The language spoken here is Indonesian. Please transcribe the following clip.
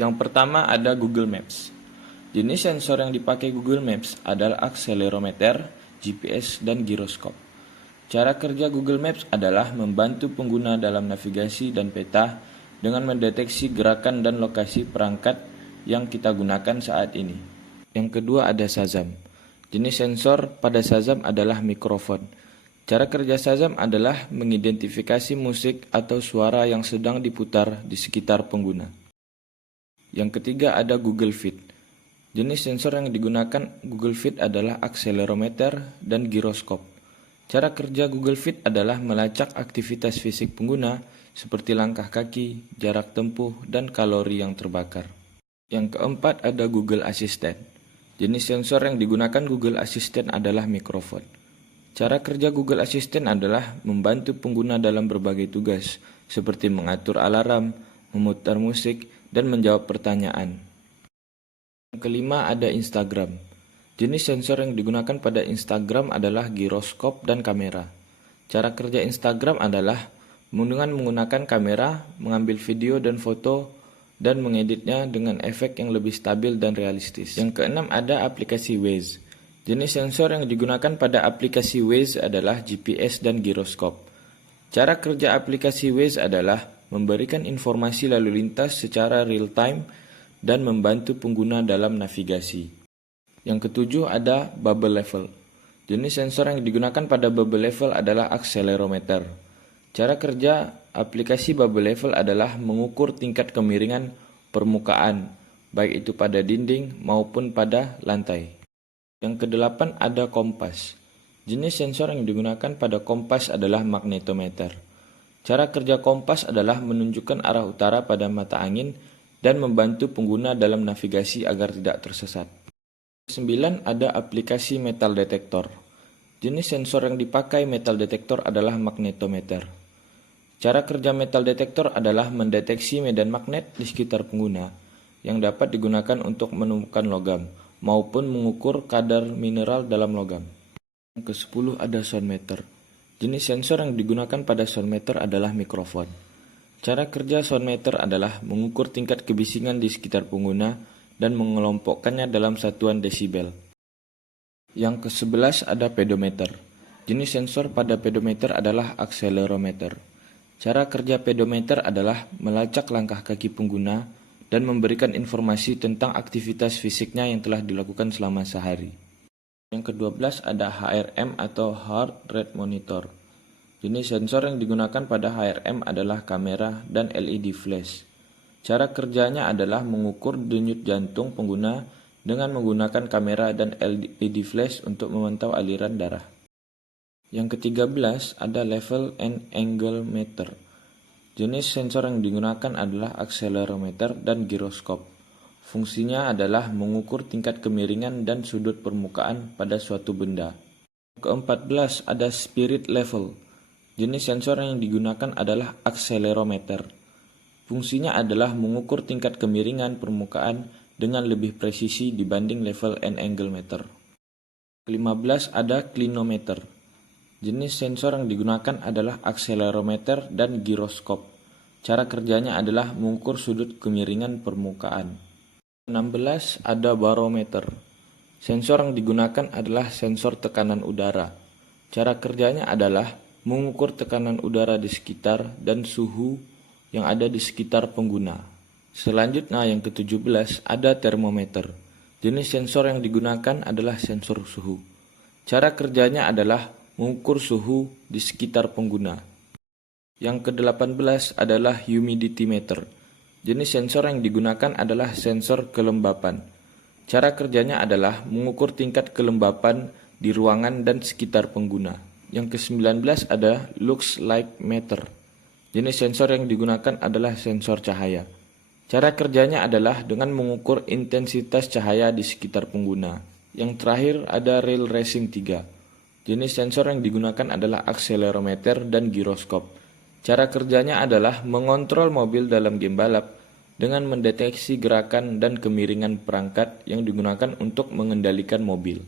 Yang pertama ada Google Maps. Jenis sensor yang dipakai Google Maps adalah akselerometer, GPS, dan giroskop. Cara kerja Google Maps adalah membantu pengguna dalam navigasi dan peta dengan mendeteksi gerakan dan lokasi perangkat yang kita gunakan saat ini. Yang kedua ada Shazam. Jenis sensor pada Shazam adalah mikrofon. Cara kerja Shazam adalah mengidentifikasi musik atau suara yang sedang diputar di sekitar pengguna. Yang ketiga ada Google Fit. Jenis sensor yang digunakan Google Fit adalah akselerometer dan giroskop. Cara kerja Google Fit adalah melacak aktivitas fisik pengguna seperti langkah kaki, jarak tempuh, dan kalori yang terbakar. Yang keempat ada Google Assistant. Jenis sensor yang digunakan Google Assistant adalah mikrofon. Cara kerja Google Assistant adalah membantu pengguna dalam berbagai tugas, seperti mengatur alarm, memutar musik, dan menjawab pertanyaan. Yang kelima ada Instagram. Jenis sensor yang digunakan pada Instagram adalah giroskop dan kamera. Cara kerja Instagram adalah dengan menggunakan kamera, mengambil video dan foto, dan mengeditnya dengan efek yang lebih stabil dan realistis. Yang keenam ada aplikasi Waze. Jenis sensor yang digunakan pada aplikasi Waze adalah GPS dan giroskop. Cara kerja aplikasi Waze adalah memberikan informasi lalu lintas secara real time dan membantu pengguna dalam navigasi. Yang ketujuh ada Bubble Level. Jenis sensor yang digunakan pada Bubble Level adalah akselerometer. Cara kerja aplikasi Bubble Level adalah mengukur tingkat kemiringan permukaan, baik itu pada dinding maupun pada lantai. Yang kedelapan ada kompas. Jenis sensor yang digunakan pada kompas adalah magnetometer. Cara kerja kompas adalah menunjukkan arah utara pada mata angin dan membantu pengguna dalam navigasi agar tidak tersesat. 9 ada aplikasi metal detektor. Jenis sensor yang dipakai metal detektor adalah magnetometer. Cara kerja metal detektor adalah mendeteksi medan magnet di sekitar pengguna yang dapat digunakan untuk menemukan logam maupun mengukur kadar mineral dalam logam. Yang ke-10 ada sound meter. Jenis sensor yang digunakan pada sound meter adalah mikrofon. Cara kerja sound meter adalah mengukur tingkat kebisingan di sekitar pengguna dan mengelompokkannya dalam satuan desibel. Yang ke-11 ada pedometer. Jenis sensor pada pedometer adalah akselerometer. Cara kerja pedometer adalah melacak langkah kaki pengguna dan memberikan informasi tentang aktivitas fisiknya yang telah dilakukan selama sehari. Yang ke-12 ada HRM atau Heart Rate Monitor. Jenis sensor yang digunakan pada HRM adalah kamera dan LED flash. Cara kerjanya adalah mengukur denyut jantung pengguna dengan menggunakan kamera dan LED flash untuk memantau aliran darah. Yang ke-13 ada Level and Angle Meter. Jenis sensor yang digunakan adalah akselerometer dan giroskop. Fungsinya adalah mengukur tingkat kemiringan dan sudut permukaan pada suatu benda. Ke-14 ada Spirit Level. Jenis sensor yang digunakan adalah akselerometer. Fungsinya adalah mengukur tingkat kemiringan permukaan dengan lebih presisi dibanding level and angle meter. Ke-15 ada Clinometer. Jenis sensor yang digunakan adalah akselerometer dan giroskop. Cara kerjanya adalah mengukur sudut kemiringan permukaan. 16 ada Barometer. Sensor yang digunakan adalah sensor tekanan udara. Cara kerjanya adalah mengukur tekanan udara di sekitar dan suhu yang ada di sekitar pengguna. Selanjutnya yang ke-17 ada Termometer. Jenis sensor yang digunakan adalah sensor suhu. Cara kerjanya adalah mengukur suhu di sekitar pengguna. Yang ke-18 adalah Humidity Meter. Jenis sensor yang digunakan adalah sensor kelembapan. Cara kerjanya adalah mengukur tingkat kelembapan di ruangan dan sekitar pengguna. Yang ke-19 ada Lux Light Meter. Jenis sensor yang digunakan adalah sensor cahaya. Cara kerjanya adalah dengan mengukur intensitas cahaya di sekitar pengguna. Yang terakhir ada Rail Racing 3. Jenis sensor yang digunakan adalah akselerometer dan giroskop. Cara kerjanya adalah mengontrol mobil dalam game balap dengan mendeteksi gerakan dan kemiringan perangkat yang digunakan untuk mengendalikan mobil.